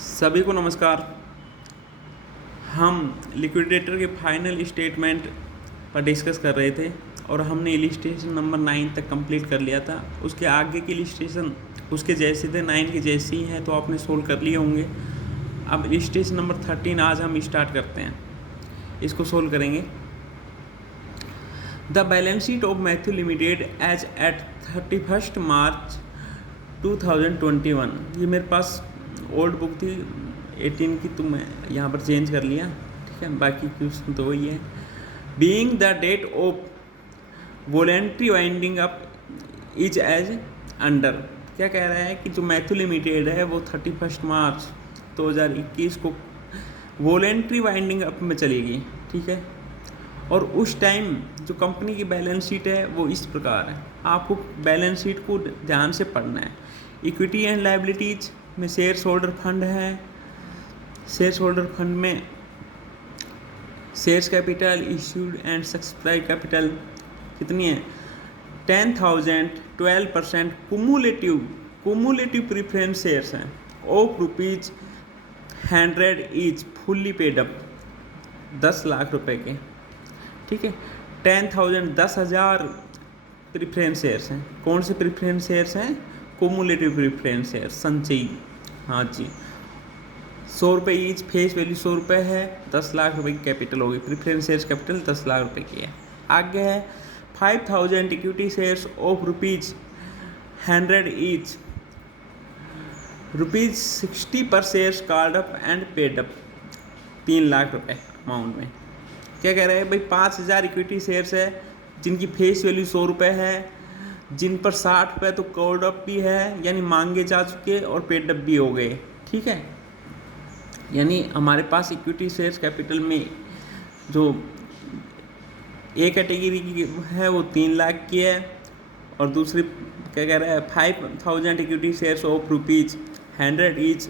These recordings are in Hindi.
सभी को नमस्कार। हम लिक्विडेटर के फाइनल स्टेटमेंट पर डिस्कस कर रहे थे और हमने इलिस्ट्रेशन नंबर 9 तक कंप्लीट कर लिया था। उसके आगे की इलिस्ट्रेशन उसके जैसे थे, 9 के जैसे ही हैं, तो आपने सोल्व कर लिए होंगे। अब इलिस्ट्रेशन नंबर 13 आज हम स्टार्ट करते हैं, इसको सोल्व करेंगे। The balance sheet of Matthew Limited as at 31 March 2021। ये मेरे पास ओल्ड बुक थी 18 की, तो मैं यहाँ पर चेंज कर लिया, ठीक है। बाकी क्वेश्चन तो वही है। Being the date of voluntary winding up is as under. क्या कह रहा है कि जो मैथ्यू लिमिटेड है वो 31 मार्च 2021 को वॉलेंट्री वाइंडिंग अप में चलेगी, ठीक है। और उस टाइम जो कंपनी की बैलेंस शीट है वो इस प्रकार है। आपको बैलेंस शीट को ध्यान से पढ़ना है। इक्विटी एंड लायबिलिटीज में शेयर होल्डर फंड है। शेयर होल्डर फंड में shares capital issued and subscribe capital कितनी है? 10,000, 12% कुमुलेटिव प्रीफरेंस शेयर्स हैं of ₹100 each fully paid up, 10 lakh रुपए के, ठीक है। 10,000 10,000 प्रीफरेंस शेयर्स हैं। कौन से प्रीफरेंस शेयर्स हैं? कुमुलेटिव प्रीफरेंस शेयर्स, संचयी, हाँ जी। 100 रुपये ईच, फेस वैल्यू 100 रुपये है, 10 लाख रुपए की कैपिटल होगी। प्रीफरेंस शेयर्स कैपिटल 10 लाख रुपए की है। आगे है 5,000 इक्विटी शेयर्स ऑफ ₹100 ईच, ₹60 पर shares called up and paid up, 3 lakh रुपए अमाउंट में। क्या कह रहे हैं भाई? 5,000 इक्विटी शेयर्स है जिनकी फेस वैल्यू 100 रुपये है, जिन पर 60 रुपये तो कॉल्ड अप भी है, यानी मांगे जा चुके, और पेड अप भी हो गए, ठीक है। यानी हमारे पास इक्विटी शेयर्स कैपिटल में जो ए कैटेगरी की है वो 3 लाख की है, और दूसरी क्या कह रहा है? 5,000 इक्विटी शेयर्स ऑफ ₹100 ईच,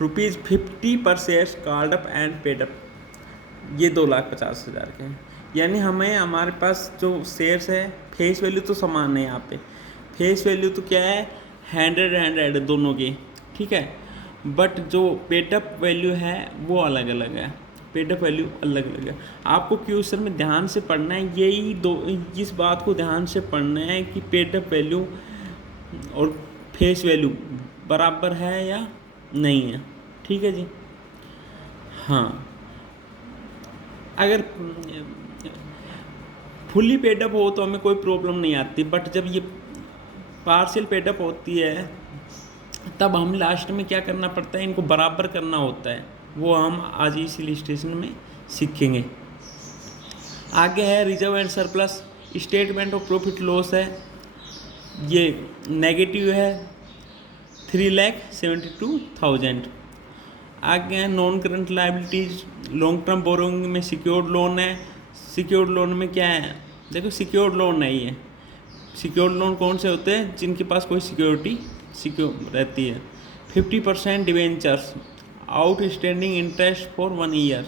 ₹50 पर shares called up and paid up, ये 2,50,000 के हैं। यानी हमें हमारे पास जो शेयर्स है, फेस वैल्यू तो समान है यहाँ पे। फेस वैल्यू तो क्या है? 100 दोनों की, ठीक है। बट जो पेडअप वैल्यू है वो अलग अलग है। पेडअप वैल्यू अलग अलग है। आपको क्वेश्चन में ध्यान से पढ़ना है, यही दो, इस बात को ध्यान से पढ़ना है कि पेडअप वैल्यू और फेस वैल्यू बराबर है या नहीं है, ठीक है जी। हाँ, अगर फुल्ली पेडअप हो तो हमें कोई प्रॉब्लम नहीं आती, बट जब ये पार्शियल पेडअप होती है तब हम लास्ट में क्या करना पड़ता है? इनको बराबर करना होता है। वो हम आज इस इलिस्ट्रेशन में सीखेंगे। आगे है reserve and surplus. Statement of profit loss है, ये नेगेटिव है, 3,72,000। आगे है non current liabilities. Long term borrowing में सिक्योर्ड लोन है। सिक्योर्ड लोन में क्या है? देखो, सिक्योर्ड लोन नहीं है। सिक्योर्ड लोन कौन से होते हैं? जिनके पास कोई सिक्योरिटी सिक्योर रहती है। 50% debentures, outstanding interest for 1 year,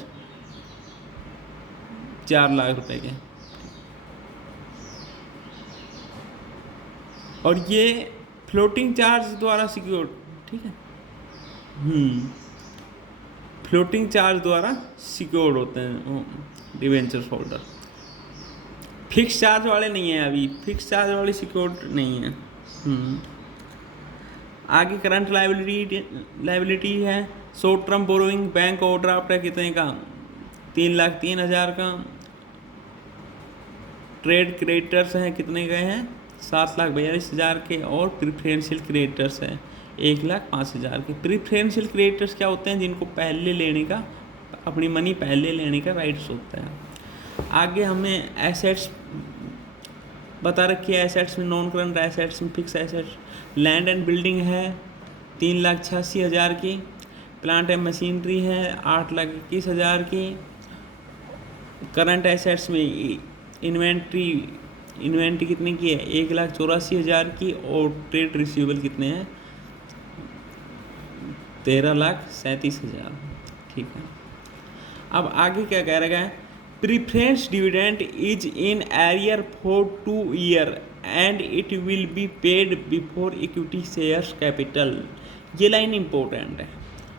4 lakh रुपए के। और ये फ्लोटिंग चार्ज द्वारा सिक्योर्ड, ठीक है। फ्लोटिंग चार्ज द्वारा सिक्योर्ड होते हैं डिवेंचर होल्डर। फिक्स चार्ज वाले नहीं है, अभी फिक्स चार्ज वाले सिक्योर्ड नहीं है। आगे करंट लायबिलिटी है। Short term borrowing, bank overdraft है कितने का? 3,03,000 का। ट्रेड क्रेडिटर्स हैं कितने गए हैं? 7,42,000 के। और प्रीफरेंशियल क्रेडिटर्स है 1,05,000 के। प्रीफरेंशियल क्रेडिटर्स क्या होते हैं? जिनको पहले लेने का, अपनी मनी पहले लेने का राइट्स होता है। आगे हमें एसेट्स बता रखी है। एसेट्स में नॉन करंट एसेट्स में fix assets, land and building है 3,86,000 की। प्लांट एंड मशीनरी है 8,21,000 की। करंट एसेट्स में इन्वेंट्री कितने की है? 1,84,000 की। और ट्रेड रिसीवेबल कितने हैं? 13,37,000, ठीक है। अब आगे क्या कह रहा है? Preference dividend is in arrear for 2 year and it will be paid before equity shares capital. ये लाइन इम्पोर्टेंट है।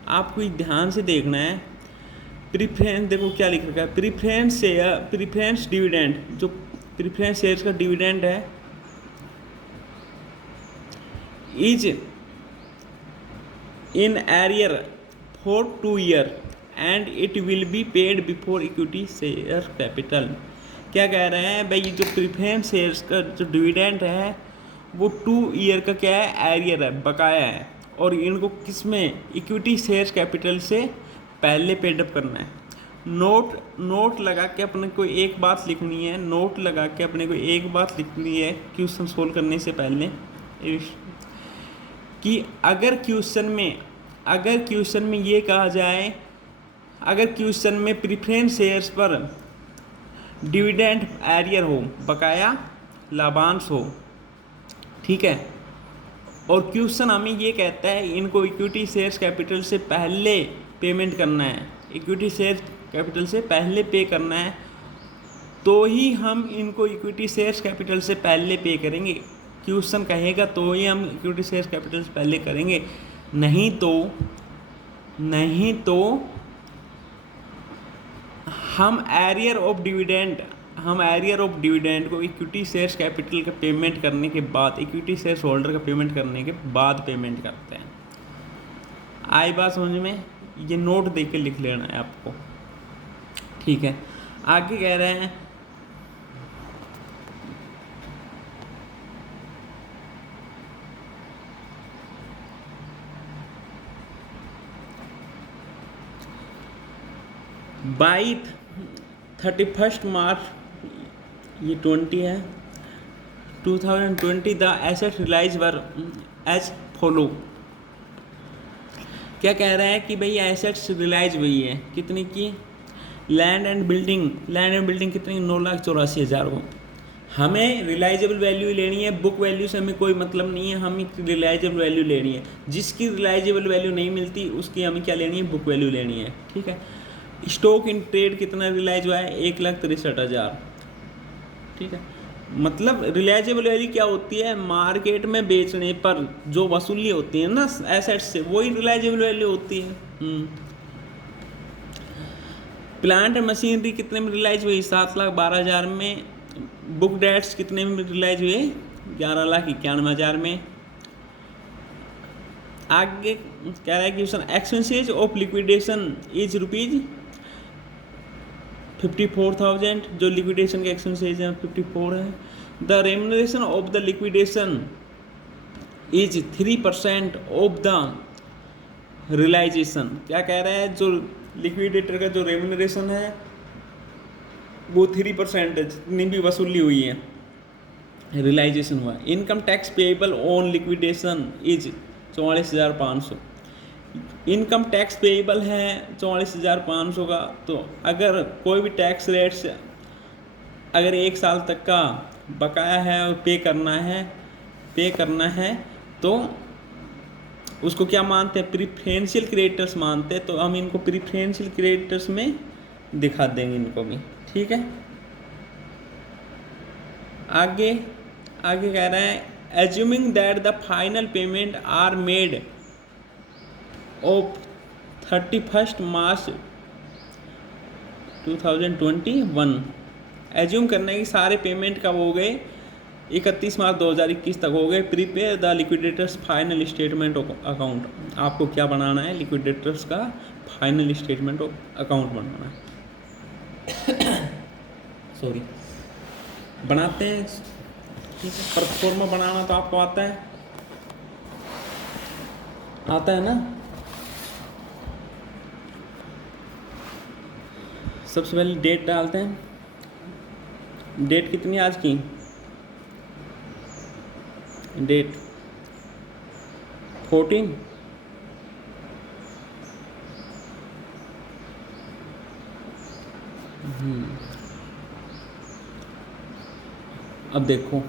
आपको ध्यान से देखना है। प्रीफरेंस देखो क्या लिख रखा है, प्रीफरेंस शेयर, प्रीफरेंस डिविडेंड, जो प्रीफरेंस शेयर्स का डिविडेंड है is in arrear for 2 year and it will be paid before equity share capital. क्या कह रहे हैं भाई, जो प्रीफरेंस शेयर्स का जो डिविडेंड है वो 2 ईयर का क्या है, एरियर है, बकाया है, और इनको किस में, इक्विटी शेयर्स कैपिटल से पहले पेडअप करना है। नोट लगा के अपने को एक बात लिखनी है, नोट लगा के अपने को एक बात लिखनी है क्वेश्चन सोल्व करने से पहले, कि अगर क्वेश्चन में ये कहा जाए, अगर क्वेश्चन में प्रीफरेंस शेयर्स पर डिविडेंड एरियर हो, बकाया लाभांश हो, ठीक है, और क्वेश्चन हमें ये कहता है इनको इक्विटी शेयर्स कैपिटल से पहले पेमेंट करना है, इक्विटी शेयर्स कैपिटल से पहले पे करना है, तो ही हम इनको इक्विटी शेयर्स कैपिटल से पहले पे करेंगे। क्वेश्चन कहेगा तो ही हम इक्विटी शेयर्स कैपिटल से पहले करेंगे, नहीं तो हम एरियर ऑफ डिविडेंड को इक्विटी शेयर्स कैपिटल का पेमेंट करने के बाद, इक्विटी शेयर्स होल्डर का पेमेंट करने के बाद पेमेंट करते हैं। आई बात समझ में? ये नोट देख के लिख लेना है आपको, ठीक है। आगे कह रहे हैं बाई 31 मार्च, ये 20 है, 2020 the asset realise were as follow. क्या कह रहा है कि भाई एसेट्स रिलाइज हुई है कितनी की, लैंड एंड बिल्डिंग कितनी, 9,84,000 को। हमें रिलाइजेबल वैल्यू लेनी है, बुक वैल्यू से हमें कोई मतलब नहीं है, हमें रिलाइजेबल वैल्यू लेनी है। जिसकी रिलाइजेबल वैल्यू नहीं मिलती उसकी हमें क्या लेनी है, बुक वैल्यू लेनी है, ठीक है। स्टॉक इन ट्रेड कितना रिलाइज हुआ है, 1,63,000, ठीक है। मतलब रिलाइजेबल वैल्यू क्या होती है, मार्केट में बेचने पर जो वसूली होती है ना एसेट्स से, वही रिलाइजेबल वैल्यू होती है। प्लांट मशीनरी कितने में रिलाइज हुई, 7,12,000 में। बुक डेट्स कितने में रिलाइज हुए, 11,91,000 में। आगे कह रहा है question, expenses of liquidation is rupees 54,000, जो लिक्विडेशन के एक्सपेंसेज हैं 54 है। The remuneration of the liquidation is 3% of the realisation. क्या कह रहा है, जो लिक्विडेटर का जो रेम्युनरेशन है वो 3% है, जितनी भी वसूली हुई है, रियलाइजेशन हुआ। Income tax payable on liquidation is 44,500। Income tax payable है 44,500 का, तो अगर कोई भी टैक्स रेट से अगर 1 साल तक का बकाया है और पे करना है तो उसको क्या मानते हैं, प्रीफरेंशियल क्रेडिटर्स मानते हैं। तो हम इनको प्रीफरेंशियल क्रेडिटर्स में दिखा देंगे इनको भी, ठीक है। आगे कह रहा है, assuming that the final payment are made of 31 March 2021। Assume करना है कि सारे पेमेंट कब हो गए, 31 मार्च 2021 तक हो गए। Prepare the liquidators final statement of account. आपको क्या बनाना है, लिक्विडेटर्स का फाइनल स्टेटमेंट ऑफ अकाउंट बनाना है। सॉरी, बनाते हैं, ठीक है। परफॉर्मा बनाना तो आपको आता है ना। सबसे पहले डेट डालते हैं। डेट कितनी आज की, डेट 14। अब देखो,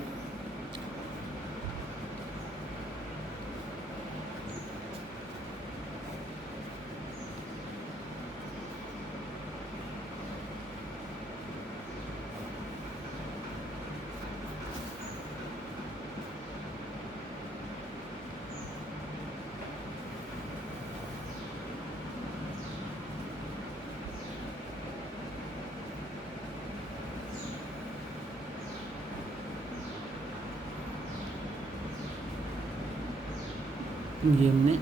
ये हमने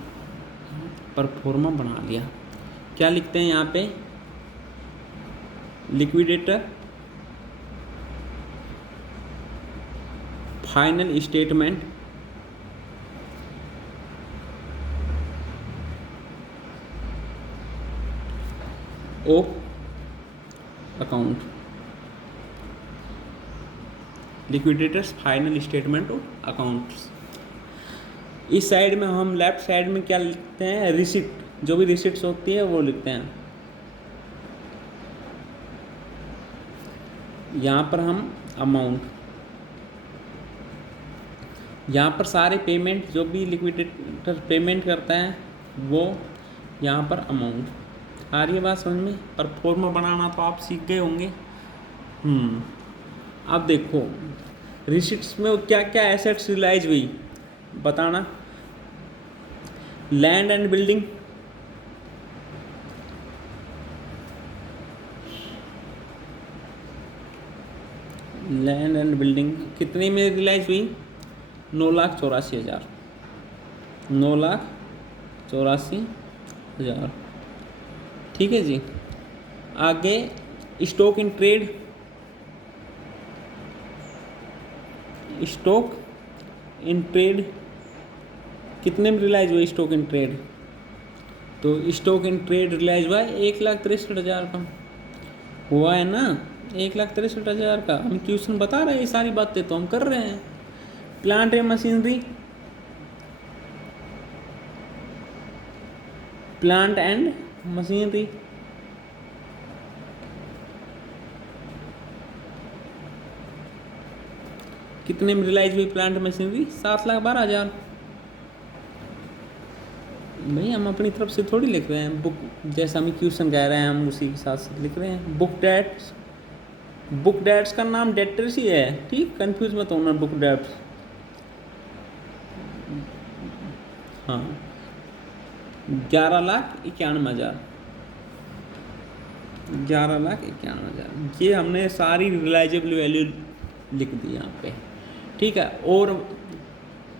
परफॉर्मा बना लिया। क्या लिखते हैं यहाँ पे? Liquidator final statement of account, liquidators final statement of accounts. इस साइड में हम लेफ्ट साइड में क्या लिखते हैं? रिसिप्ट, जो भी रिसिप्ट्स होती है वो लिखते हैं। यहाँ पर हम अमाउंट, यहाँ पर सारे पेमेंट जो भी लिक्विडेटर पेमेंट करता है वो यहाँ पर अमाउंट। आ रही है बात समझ में? परफॉर्मा बनाना तो आप सीख गए होंगे। अब देखो रिसिप्ट्स में क्या क्या एसेट्स रिलाइज हुई बताना। Land and building, land and building कितने में रिलाइज हुई? 9,84,000, 9,84,000। ठीक है जी। आगे stock in trade, stock in trade कितने में रिलाइज हुआ? स्टॉक इन ट्रेड, तो स्टॉक इन ट्रेड रिलाइज हुआ 1,63,000 का हुआ है ना, 1,63,000 का। हम क्वेश्चन बता रहे हैं, ये सारी बातें तो हम कर रहे हैं। Plant and machinery, plant and machinery कितने में रिलाइज हुई? Plant machinery 7,12,000। भाई हम अपनी तरफ से थोड़ी लिख रहे हैं, बुक जैसा हमें क्वेश्चन कह रहे हैं हम उसी के साथ साथ लिख रहे हैं। बुक डेट्स, बुक डेट्स का नाम डेटर्स ही है, ठीक, कंफ्यूज मत होना। बुक डेट्स, हाँ, 11,91,000, 11,91,000। ये हमने सारी रिलाइजेबल वैल्यू लिख दी यहाँ पे, ठीक है। और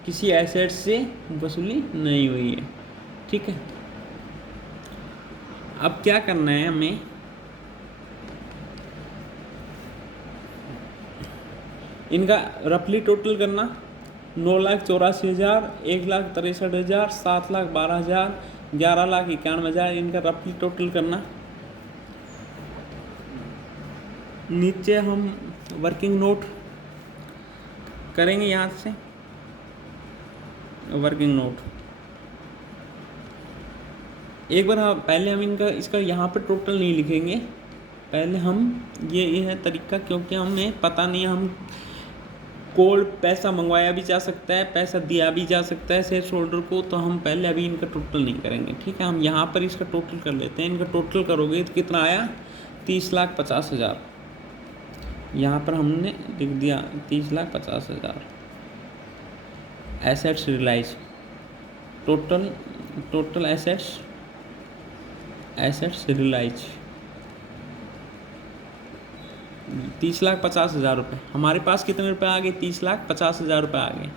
किसी एसेट से वसूली नहीं हुई है, ठीक है। अब क्या करना है हमें? इनका रफली टोटल करना। 9,84,000, 1,63,000, 7,12,000, 11,91,000, इनका रफली टोटल करना। नीचे हम वर्किंग नोट करेंगे, यहाँ से वर्किंग नोट एक बार। हाँ, पहले हम इसका यहाँ पे टोटल नहीं लिखेंगे, पहले हम ये है तरीका, क्योंकि हमें पता नहीं है, हम कोड पैसा मंगवाया भी जा सकता है, पैसा दिया भी जा सकता है शेयर होल्डर को, तो हम पहले अभी इनका टोटल नहीं करेंगे, ठीक है। हम यहाँ पर इसका टोटल कर लेते हैं। इनका टोटल करोगे तो कितना आया? 30,50,000। यहाँ पर हमने लिख दिया 30,50,000। Assets realise, total assets realise 30,50,000 रुपये। हमारे पास कितने रुपए आ गए? 30,50,000 रुपये आ गए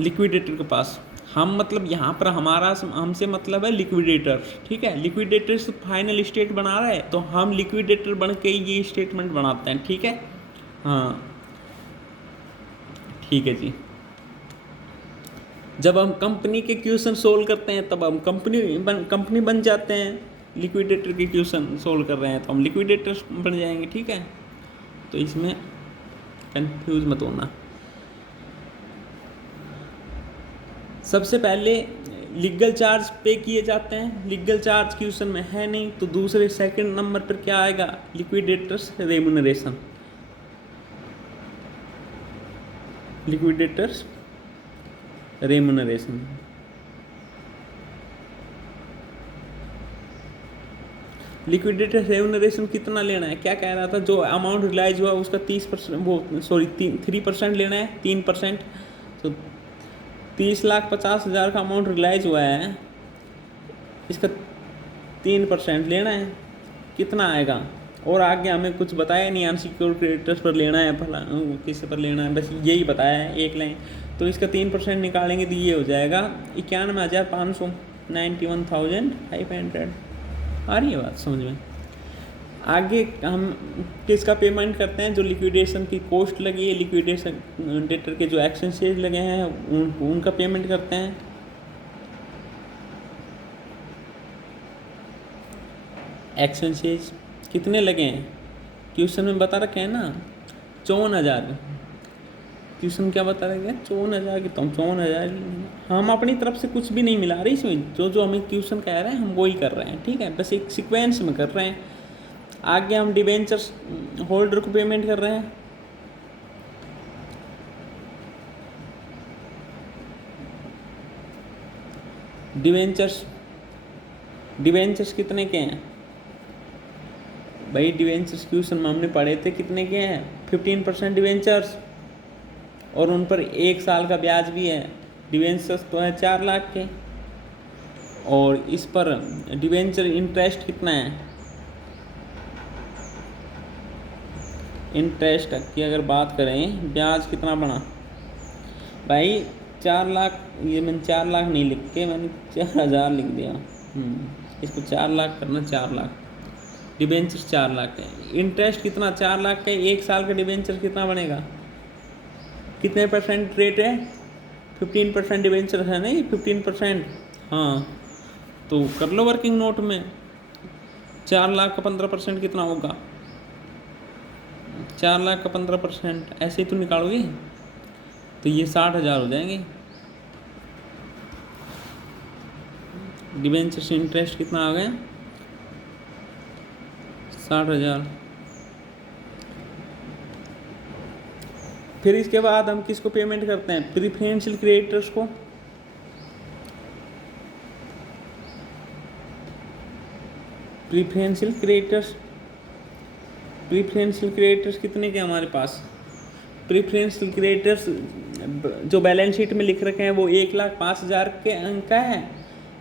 लिक्विडेटर के पास। हम मतलब यहाँ पर हमारा हमसे मतलब है लिक्विडेटर, ठीक है। लिक्विडेटर से फाइनल स्टेट बना रहा है, तो हम लिक्विडेटर बन के ये स्टेटमेंट बनाते हैं, ठीक है। हाँ ठीक है जी। जब हम कंपनी के क्वेश्चन सोल्व करते हैं तब हम कंपनी बन जाते हैं। लिक्विडेटर के क्वेश्चन सोल्व कर रहे हैं तो हम लिक्विडेटर बन जाएंगे, ठीक है। तो इसमें कंफ्यूज मत होना। सबसे पहले लीगल चार्ज पे किए जाते हैं। लीगल चार्ज क्वेश्चन में है नहीं, तो दूसरे सेकंड नंबर पर क्या आएगा? Liquidators remuneration. Liquidators remuneration, liquidator remuneration कितना लेना है? क्या कह रहा था? जो अमाउंट रिलाइज हुआ उसका 30%, वो सॉरी 3% लेना है, 3%। तो 30,50,000 का अमाउंट रिलाइज हुआ है, इसका 3% लेना है। कितना आएगा? और आगे हमें कुछ बताया नहीं, अनसिक्योर क्रेडिटर्स पर लेना है भला किस पर लेना है, बस यही बताया है एक लाइन। तो इसका 3% निकालेंगे तो ये हो जाएगा 91,500, 91,500। आ रही है बात समझ में? आगे हम किसका पेमेंट करते हैं? जो लिक्विडेशन की कॉस्ट लगी है, लिक्विडेशन डेटर के जो एक्सपेंसेस लगे हैं उनका पेमेंट करते हैं। एक्सपेंसेस कितने लगे हैं क्वेश्चन में बता रखे हैं ना, 54,000। क्वेश्चन क्या बता रहे हैं? 54,000 की, तो हम 54,000। हम अपनी तरफ से कुछ भी नहीं मिला रही इसमें, जो जो हमें क्वेश्चन कह रहे हैं हम वही कर रहे हैं, ठीक है, बस एक सीक्वेंस में कर रहे हैं। आगे हम डिबेंचर्स होल्डर को पेमेंट कर रहे हैं। डिबेंचर्स कितने के हैं भाई? डिबेंचर्स क्वेश्चन में हमने पढ़े थे कितने के हैं? 15% डिबेंचर्स, और उन पर 1 साल का ब्याज भी है। डिबेंचर्स तो है 4 लाख के, और इस पर डिबेंचर इंटरेस्ट कितना है? इंटरेस्ट की अगर बात करें, ब्याज कितना बना भाई? 4 लाख। ये मैंने 4 लाख नहीं लिख के, मैंने 4,000 लिख दिया। इसको 4 लाख करना, 4 लाख डिबेंचर 4 लाख है। इंटरेस्ट कितना? 4 लाख का 1 साल का डिबेंचर कितना बनेगा? कितने परसेंट रेट है? 15% डिबेंचर है नहीं, 15%। हाँ, तो कर लो वर्किंग नोट में। 4 लाख का 15% कितना होगा? 4 लाख का 15% ऐसे ही तो निकालोगे, तो ये 60,000 हो जाएंगे। डिबेंचर से इंटरेस्ट कितना आ गया? 60,000। फिर इसके बाद हम किसको पेमेंट करते हैं? प्रीफरेंशियल क्रेडिटर्स को। प्रीफरेंशियल क्रेडिटर्स कितने के हमारे पास? प्रीफरेंशियल क्रेडिटर्स जो बैलेंस शीट में लिख रखे हैं वो 1,05,000 के अंक का है,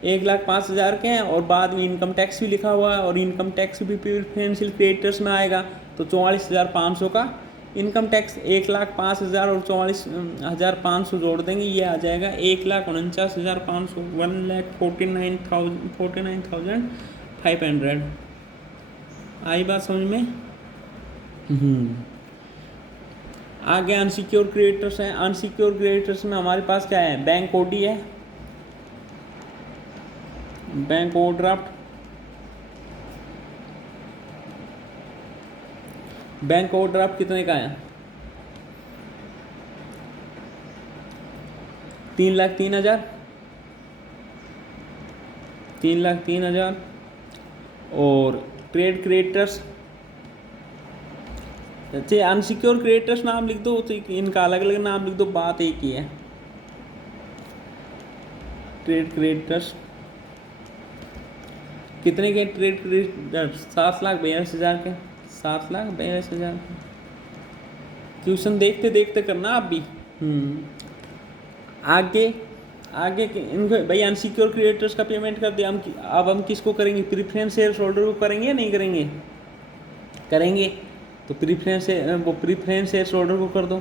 1,05,000 के हैं, और बाद में इनकम टैक्स भी लिखा हुआ है, और इनकम टैक्स भी प्रीफरेंशियल क्रेडिटर्स में आएगा। तो 44,500 का इनकम टैक्स, 1,05,000 और 44,500 जोड़ देंगे, ये आ जाएगा 1,49,500, 1,49,500। आई बात समझ में? आगे अनसिक्योर क्रेडिटर्स हैं। अनसिक्योर क्रेडिटर्स में हमारे पास क्या है? बैंक ओडी है, बैंक ओवरड्राफ्ट। बैंक ओवरड्राफ्ट कितने का है? 3,03,000, 3,03,000। और ट्रेड क्रेडिटर्स, अच्छा अनसिक्योर क्रेडिटर्स नाम लिख दो, तो इनका अलग अलग नाम लिख दो, बात एक ही है। ट्रेड क्रेडिटर्स कितने के? ट्रेड क्रेडिटर्स 7,42,000 के, 7,42,000। क्वेश्चन देखते देखते करना आप भी। आगे इनको भाई अनसिक्योर क्रेडिटर्स का पेमेंट कर दिया हम। अब हम किसको करेंगे? प्रीफरेंस शेयर होल्डर को करेंगे या नहीं करेंगे? करेंगे। तो प्रीफरेंस शेयर होल्डर को कर दो।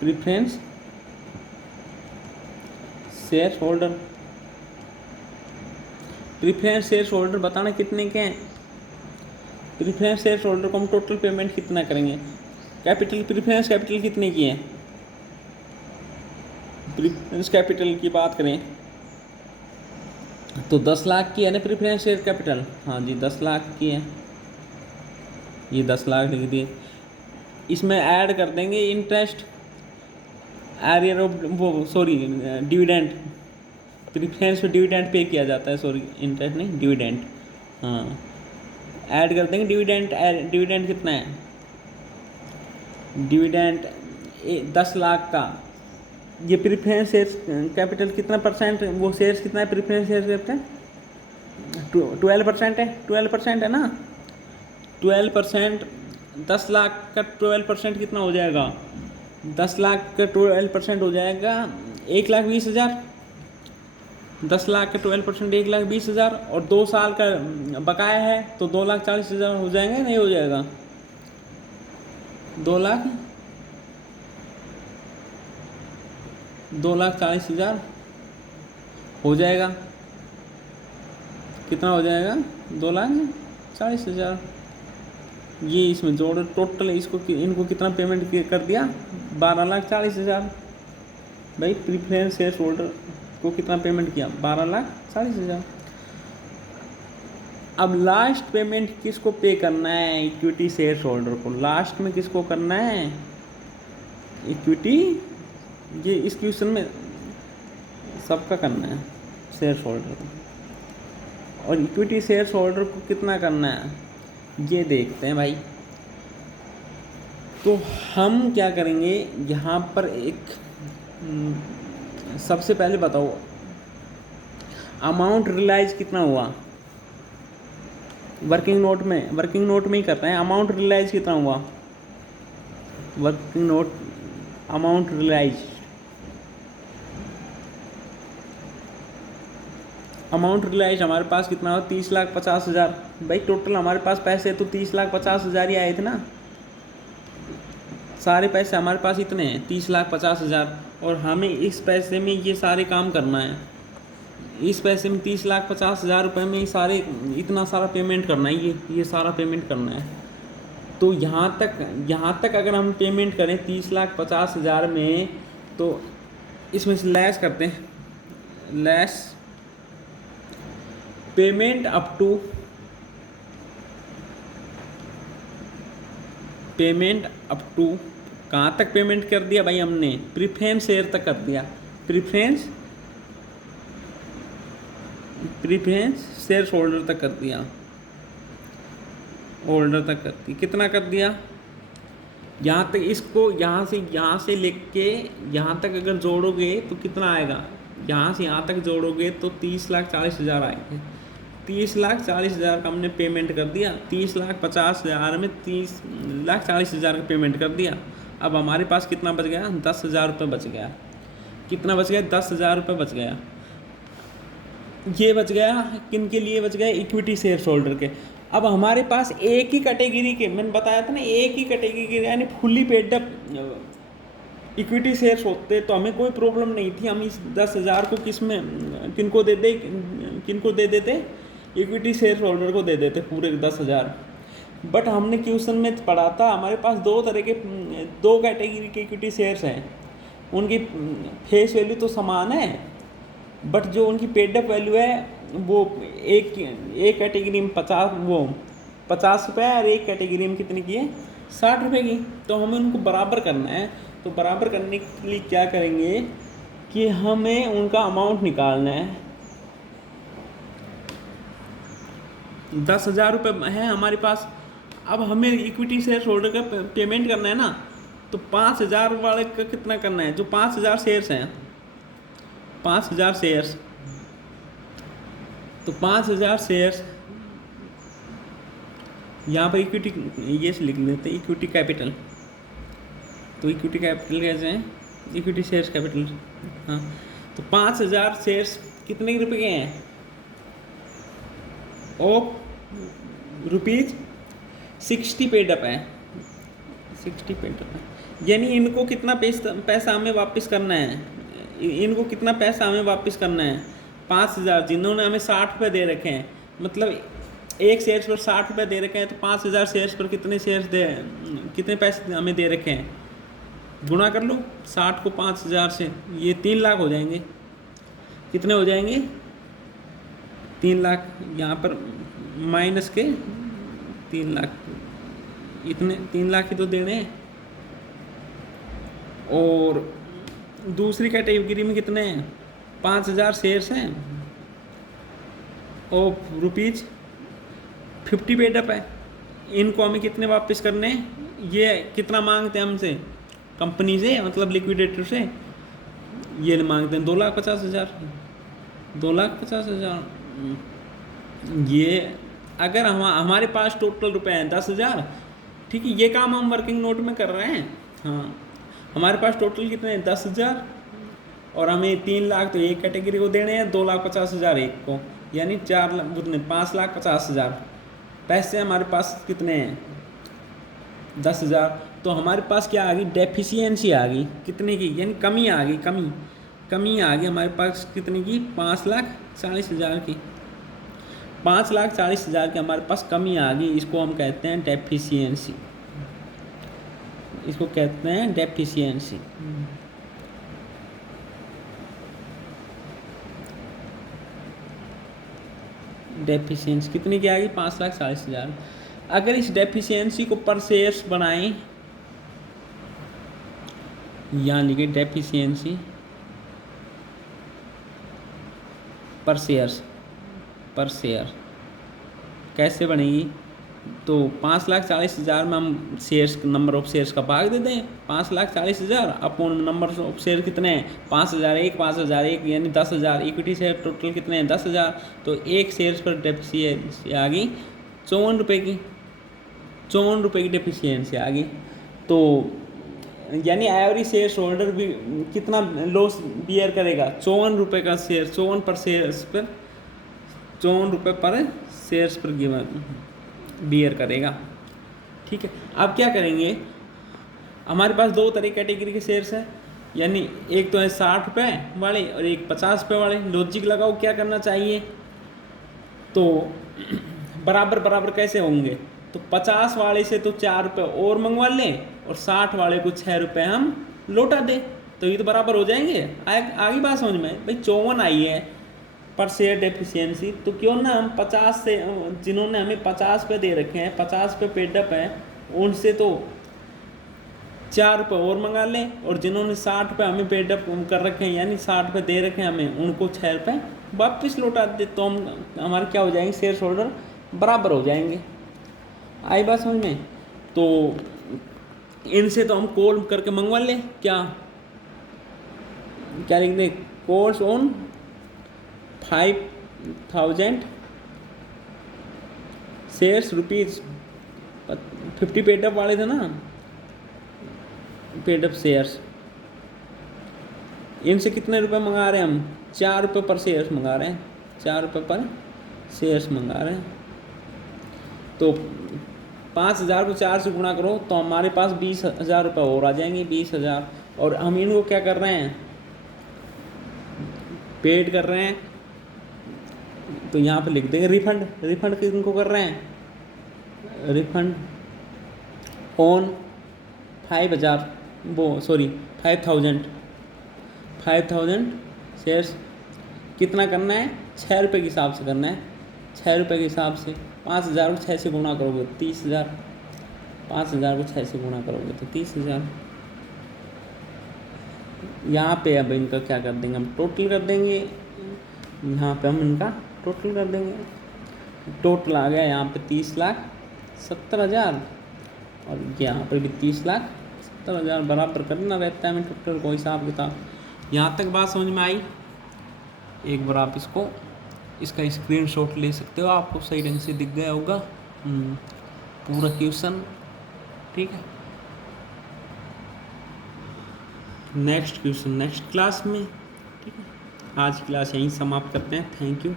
प्रीफरेंस शेयर होल्डर बताना कितने के हैं? प्रीफरेंस शेयर होल्डर को हम टोटल पेमेंट कितना करेंगे? प्रीफरेंस कैपिटल कितने की है? प्रीफरेंस कैपिटल की बात करें तो 10 लाख की है ना प्रीफरेंस शेयर कैपिटल। हाँ जी 10 लाख की है, ये 10 लाख लिख दिए। इसमें ऐड कर देंगे interest, arrear of dividend. Preference पे डिविडेंड पे किया जाता है, सॉरी इंटरेस्ट नहीं डिविडेंड। हाँ ऐड कर देंगे डिविडेंड कितना है? डिविडेंड 10 लाख का। ये प्रीफरेंस शेयर्स कैपिटल कितना परसेंट, वो शेयर्स कितना है प्रीफरेंस शेयर्स कैपिटल? 12% है, 12% है ना। 12%, 10 लाख का 12% कितना हो जाएगा? 10 लाख का 12% हो जाएगा 1,20,000। 10 लाख का 12%, 1,20,000, और 2 साल का बकाया है तो 2,40,000 हो जाएंगे, नहीं हो जाएगा? 2,40,000 हो जाएगा। कितना हो जाएगा? 2,40,000। ये इसमें जोड़ टोटल इनको कितना पेमेंट कर दिया? 12,40,000। भाई प्रीफरेंस शेयर होल्डर को कितना पेमेंट किया? 12,40,000। अब लास्ट पेमेंट किसको पे करना है? इक्विटी शेयर होल्डर को। लास्ट में किसको करना है? इक्विटी। ये इस क्वेश्चन में सबका करना है, शेयर होल्डर को। और इक्विटी शेयर होल्डर को कितना करना है ये देखते हैं भाई। तो हम क्या करेंगे यहाँ पर, एक सबसे पहले बताओ अमाउंट रियलाइज कितना हुआ? वर्किंग नोट में ही करते हैं। अमाउंट रियलाइज कितना हुआ? वर्किंग नोट अमाउंट रियलाइज, हमारे पास कितना हुआ? 30,50,000। भाई टोटल हमारे पास पैसे तो 30,50,000 ही आए थे ना। सारे पैसे हमारे पास इतने हैं 30,50,000, और हमें इस पैसे में ये सारे काम करना है। इस पैसे में 30,50,000 रुपये में इतना सारा पेमेंट करना है, ये सारा पेमेंट करना है। तो यहाँ तक अगर हम पेमेंट करें 30,50,000 में, तो इसमें से लेस करते हैं, लेस पेमेंट अप टू कहाँ तक पेमेंट कर दिया भाई हमने? प्रीफरेंस शेयर तक कर दिया। प्रीफरेंस शेयर होल्डर तक कर दिया, कितना कर दिया? यहाँ तक इसको यहाँ से लेके यहाँ तक अगर जोड़ोगे तो कितना आएगा? यहाँ से यहाँ तक जोड़ोगे तो 30,40,000 आएंगे। 30,40,000 का हमने पेमेंट कर दिया। 30,50,000 में 30,40,000 का पेमेंट कर दिया। अब हमारे पास कितना बच गया? 10,000 रुपये बच गया। कितना बच गया? 10,000 रुपये बच गया। ये बच गया किन के लिए बच गया? इक्विटी शेयर होल्डर के। अब हमारे पास एक ही कैटेगरी के, मैंने बताया था ना, एक ही कैटेगरी के यानी fully paid up equity shares होते तो हमें कोई प्रॉब्लम नहीं थी। हम इस 10,000 को किनको दे देते? इक्विटी शेयर होल्डर को दे देते पूरे 10,000। बट हमने क्वेश्चन में पढ़ा था हमारे पास दो कैटेगरी के इक्विटी शेयर्स हैं। उनकी फेस वैल्यू तो समान है, बट जो उनकी पेड अप वैल्यू है वो एक कैटेगरी में 50 रुपये और एक कैटेगरी में कितने की है? 60 रुपये की। तो हमें उनको बराबर करना है। तो बराबर करने के लिए क्या करेंगे कि हमें उनका अमाउंट निकालना है। 10,000 रुपये है हमारे पास। अब हमें इक्विटी शेयर होल्डर का पेमेंट करना है ना, तो 5,000 वाले का कितना करना है? जो 5,000 शेयर्स हैं, 5,000 शेयर्स, तो 5,000 शेयर्स यहाँ पर इक्विटी ये से लिख लेते हैं, इक्विटी कैपिटल। तो इक्विटी कैपिटल कैसे हैं? Equity shares capital. हाँ, तो 5,000 शेयर्स कितने रुपए के हैं? ऑफ ₹60 पेड अप है, 60 पेड अप है। यानी इनको कितना पैसा हमें वापस करना है? इनको कितना पैसा हमें वापस करना है? 5,000। जिन्होंने हमें 60 रुपये दे रखे हैं, मतलब एक शेयर्स पर 60 रुपये दे रखे हैं, तो 5,000 शेयर्स पर कितने पैसे हमें दे रखे हैं? गुणा कर लो 60 को 5,000 से, ये 3 लाख हो जाएंगे। कितने हो जाएंगे? 3 लाख। यहाँ पर माइनस के 3 लाख, इतने 3 लाख ही तो देने हैं। और दूसरी कैटेगरी में कितने हैं? 5,000 शेयर्स हैं और ₹50 पेड अप है। इनको हमें कितने वापस करने हैं? ये कितना मांगते हैं हमसे कंपनी से, मतलब लिक्विडेटर से? ये मांगते हैं 2,50,000। 2,50,000। ये अगर हमारे पास टोटल रुपए हैं 10,000, ठीक है, ये काम हम वर्किंग नोट में कर रहे हैं। हाँ, हमारे पास टोटल कितने हैं? 10,000 और हमें 3 लाख तो एक कैटेगरी को देने हैं, 2,50,000 एक को, यानी 4 लाख उतने 5,50,000। पैसे हमारे पास कितने हैं? 10,000। तो हमारे पास क्या आ गई? डेफिशिएंसी आ गई कितने की, यानी कमी आ गई, कमी आ गई हमारे पास कितने की? 5,40,000 की। 5,40,000 की हमारे पास कमी आ गई, इसको हम कहते हैं डेफिशिएंसी, इसको कहते हैं डेफिशिएंसी। डेफिशिएंसी कितनी की आ गई? 5,40,000। अगर इस डेफिशिएंसी को पर शेयर्स बनाएं, यानी कि डेफिशिएंसी पर शेयर कैसे बनेगी? तो 5,40,000 में हम शेयर्स, नंबर ऑफ शेयर्स का भाग दे दें 5,40,000 अपॉन नंबर ऑफ शेयर कितने हैं? 5,001 यानी 10,000। इक्विटी शेयर टोटल कितने हैं? 10,000। तो एक शेयर्स पर डेफिशिएंसी आ गई 54 रुपये की, 54 रुपये की डेफिशिएंसी आ गई। तो यानी एवरी शेयर होल्डर भी कितना लॉस बियर करेगा? 54 रुपये का शेयर, 54 पर शेयर्स पर, 54 रुपये पर शेयर्स पर बियर करेगा। ठीक है, अब क्या करेंगे? हमारे पास दो तरह कैटेगरी के शेयर्स हैं, यानी एक तो है 60 रुपये वाले और एक 50 रुपये वाले। लॉजिक लगाओ क्या करना चाहिए? तो बराबर बराबर कैसे होंगे? तो 50 वाले से तो 4 रुपये और मंगवा लें और 60 वाले को 6 रुपये हम लौटा दें, तो ये तो बराबर हो जाएंगे। आगे बात समझ में? भाई 54 आई है पर शेयर डेफिशिएंसी, तो क्यों ना हम 50 से, जिन्होंने हमें 50 पे दे रखे हैं, 50 पे पेडअप है, उनसे तो 4 रुपये और मंगा लें, और जिन्होंने 60 पे हमें पेडअप कर रखे हैं, यानी 60 पे दे रखे हैं हमें, उनको 6 रुपये वापस लौटा दे, तो हम हमारे क्या हो जाएंगे? शेयर होल्डर बराबर हो जाएंगे। आई बात समझ में? तो इनसे तो हम कॉल करके मंगवा लें, क्या लिख दें? Calls on 5,000 shares rupees 50 paid up वाले थे ना, पेडअप शेयर्स, इनसे कितने रुपए मंगा रहे हैं हम? 4 रुपये पर शेयर्स मंगा रहे हैं, 4 रुपये पर शेयर्स मंगा रहे हैं। तो 5,000 को 4 से गुणा करो तो हमारे पास 20,000 रुपये और आ जाएंगे, 20,000। और हम इनको क्या कर रहे हैं? पेड कर रहे हैं, तो यहाँ पे लिख देंगे रिफंड। रिफंड किनको कर रहे हैं? रिफंड ऑन 5,000, वो सॉरी 5,000 शेयर्स। कितना करना है? 6 रुपये के हिसाब से करना है, 6 रुपये के हिसाब से। 5,000 को 6 से गुणा करोगे 30,000, 5,000 को 6 से गुणा करोगे तो 30,000। यहाँ पे अब इनका क्या कर देंगे? हम टोटल कर देंगे, यहाँ पे हम इनका टोटल कर देंगे। टोटल आ गया यहाँ पे 30,70,000 और यहाँ पे भी 30,70,000 बराबर करना रहता है हमें टोटल को हिसाब किताब। यहाँ तक बात समझ में आई? एक बार आप इसका स्क्रीनशॉट ले सकते हो, आपको सही ढंग से दिख गया होगा पूरा क्वेश्चन। ठीक है, नेक्स्ट क्वेश्चन नेक्स्ट क्लास में। ठीक है, आज की क्लास यहीं समाप्त करते हैं। Thank you.